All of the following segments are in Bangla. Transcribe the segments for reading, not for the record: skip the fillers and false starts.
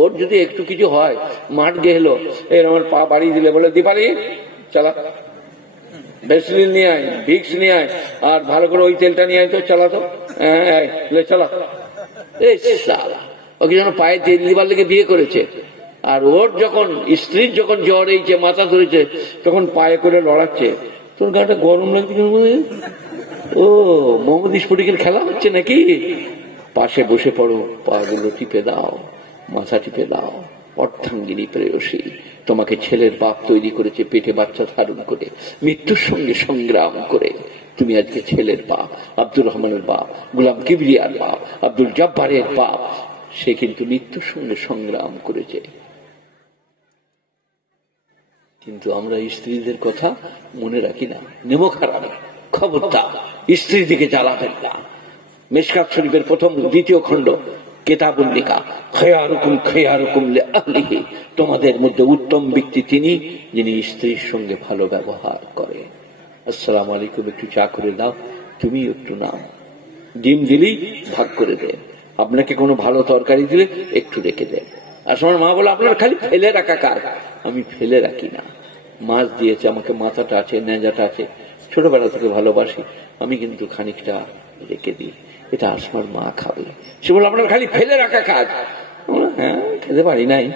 ওর যদি একটু কিছু হয়, মাঠ গেলো, এর আমার পা বাড়িয়ে দিলে বলে দীপালি চালা, ভেসলিন নিয়ে আয়, ভিক্স নিয়ে আয়, আর ভালো করে ওই তেলটা নিয়ে আয় তো, চালাতো চালা। ওকে যেন পায়ে তেল দিবার লেগে বিয়ে করেছে। আর ওর যখন স্ত্রীর যখন জ্বর হয়েছে, মাথা ধরেছে, তখন পায়ে করে লড়াচ্ছে। তোর গাটা গরম লাগছে, ও মোহাম্মদ স্ফটিকের খেলা হচ্ছে নাকি? পাশে বসে পড়ো, পা গুলো টিপে দাও, মাথা টিপে দাও। অর্ধাঙ্গিনী প্রেয়সী, তোমাকে ছেলের বাপ তৈরি করেছে, পেটে বাচ্চা ধারণ করে, মৃত্যুর সঙ্গে সংগ্রাম করে। তুমি আজকে ছেলের বাপ, আব্দুর রহমানের বাপ, গুলাম কিবরিয়ার বাপ, আব্দুল জব্বারের বাপ। সে কিন্তু মৃত্যুর সঙ্গে সংগ্রাম করেছে। কিন্তু আমরা স্ত্রীদের কথা মনে রাখি না, নেমো খারাপ। খবরদার স্ত্রীর দিকে জ্বালাবেন না। মিশকাত শরীফের প্রথম দ্বিতীয় খণ্ড কিতাবুন নিকাহ, খায়রুকুম খায়রুকুম লিআহলিহি, তোমাদের মধ্যে উত্তম ব্যক্তি তিনি যিনি স্ত্রীর সঙ্গে ভালো ব্যবহার করে। আসসালামু আলাইকুম, একটু চা করে দাও, তুমি একটু নাও। ডিম দিলেই ভাগ করে দেন, আপনাকে কোনো ভালো তরকারি দিলে একটু রেখে দেন। আর সময় মা বলে আপনার খালি ফেলে রাখা কাজ। আমি ফেলে রাখি না। মাছ দিয়েছে আমাকে, মাথাটা আছে, নেজাটা আছে, ছোটবেলা থেকে ভালোবাসি, আমি কিন্তু খানিকটা রেখে দিই, এটা আসমার মা খাবে। সে বলে আপনার খালি ফেলে রাখা কাজ। হ্যাঁ, খেতে পারি নাই,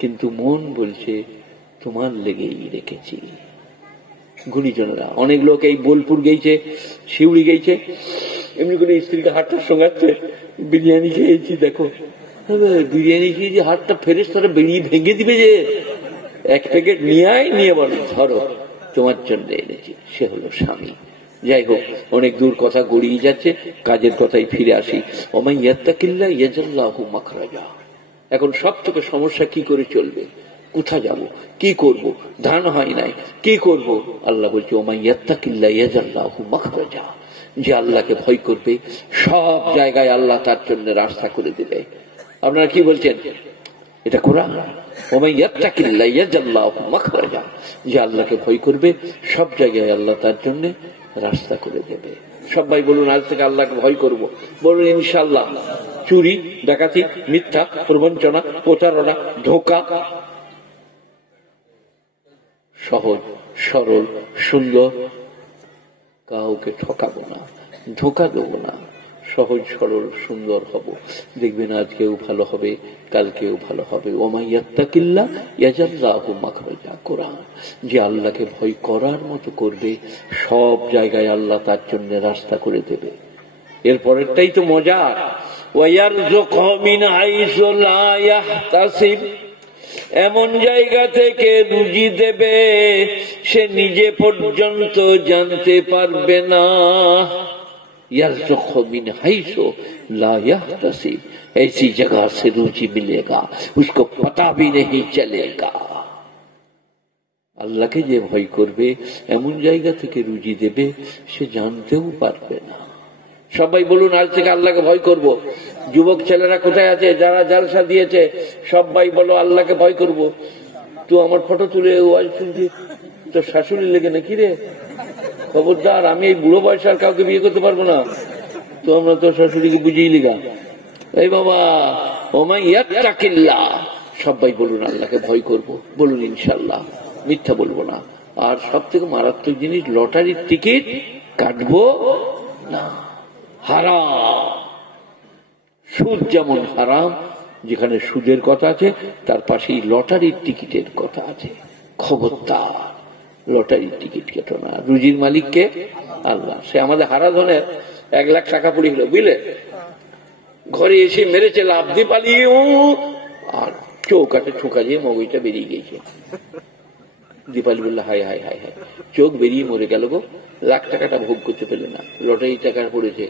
কিন্তু মন বলছে তোমার লেগেই রেখেছি। গুণীজনেরা অনেক লোক এই বোলপুর গেছে, শিউড়ি গেছে, এমনি করে স্ত্রীটা হাতটা সঙ্গাচ্ছে, বিরিয়ানি খেয়েছি দেখো, বিরিয়ানি খেয়েছি, হাতটা ফেরেশতারা বেরিয়ে ভেঙে দিবে যে, এক প্যাকেট নিয়ে বলো ধরো তোমার জন্য এনেছি। সে হলো স্বামী। যাই হোক, অনেক দূর কথা গড়িয়ে যাচ্ছে, কাজের কথাই ফিরে আসি। ওমান ইয়াত্তাকিল্লাহ ইয়াজআল্লাহু মাখরাজা। এখন সব থেকে সমস্যা, কি করে চলবে, কোথা যাব, কি করব, ধান হয় নাই, কি করব? আল্লাহ বলছে ওমান ইয়াত্তাকিল্লাহ ইয়াজআল্লাহু মাখরাজা। যে আল্লাহকে ভয় করবে, সব জায়গায় আল্লাহ তার জন্য রাস্তা করে দেবে। আপনারা কি বলছেন? এটা কোরআন। ওমান ইয়াত্তাকিল্লাহ ইয়াজআল্লাহু মাখরাজা। যে আল্লাহকে ভয় করবে, সব জায়গায় আল্লাহ তার জন্য রাস্তা করে দেবে। সবাই বলুন আজ থেকে আল্লাহকে ভয় করব। বলুন ইনশাআল্লাহ। চুরি, ডাকাতি, মিথ্যা, প্রবঞ্চনা, প্রতারণা, ধোঁকা, সহজ সরল সুন্দর, কাউকে ঠকাবো না, ধোঁকা দেবো না, সহজ সরল সুন্দর হব। দেখবেন আজকেও ভালো হবে, কালকেও ভালো হবে। ওমা ইয়াত্তাকিল্লাহ ইয়াজআল্লাহু মাখরাজা। কোরআন। যে আল্লাহকে ভয় করার মতো করবে, সব জায়গায় আল্লাহ তার জন্য রাস্তা করে দেবে। এরপরেরটাই তো মজা। ওয়ায়ারযুকহু মিন হাইসু লা ইয়াহতাসিব। এমন জায়গা থেকে রুজি দেবে সে নিজে পর্যন্ত জানতে পারবে না। यारज़ुक़हु मिन हैसु ला यहतसिब। ऐसी जगह से रुचि मिलेगा उसको पता भी नहीं चलेगा। আল্লাহকে যে ভয় করবে, এমন জায়গা থেকে রুজি দেবে সে জানতেও পারবে না। সবাই বলুন আজ থেকে আল্লাহকে ভয় করব। যুবক ছেলেরা কোথায় আছে, যারা জালসা দিয়েছে, সবাই বলো আল্লাহকে ভয় করব। তো আমার ফটো তুলে ওয়াজ শুনছি, তোর শাশুড়ি লেগে নাকি রে? খবরদার, আমি এই বুড়ো বয়সে আর কাউকে বিয়ে করতে পারবো না। তো আমরা তোর শাশুড়িকে বুঝিয়ে লিগা। এই বাবা, ওমান ইয়াত্তাকিল্লাহ। সবাই বলুন আল্লাহকে ভয় করব। বলুন ইনশাআল্লাহ, মিথ্যা বলবো না। আর সব থেকে মারাত্মক জিনিস, লটারির টিকিট কাটবো না। হারাম। সুদ যেমন হারাম, যেখানে সুদের কথা আছে তার পাশেই লটারির টিকিটের কথা আছে। খবরদার, লটারির টিকিট কেটো না। রুজির মালিককে আল্লাহ। সে আমাদের হারাধনের 1 লাখ টাকা পড়ে গেল, বুঝলে, ঘরে এসে মেরেছে লাভ দিয়ে পালিয়ে, আর চৌকাটে ঠোকা দিয়ে মগজটা বেরিয়ে গেছে। দীপালি বললো হায় হায় হায় হায়, চোখ বেরিয়ে মরে গেল গো। লাখ টাকাটা ভোগ করতে পেলে না, লটারি টাকা পড়েছে।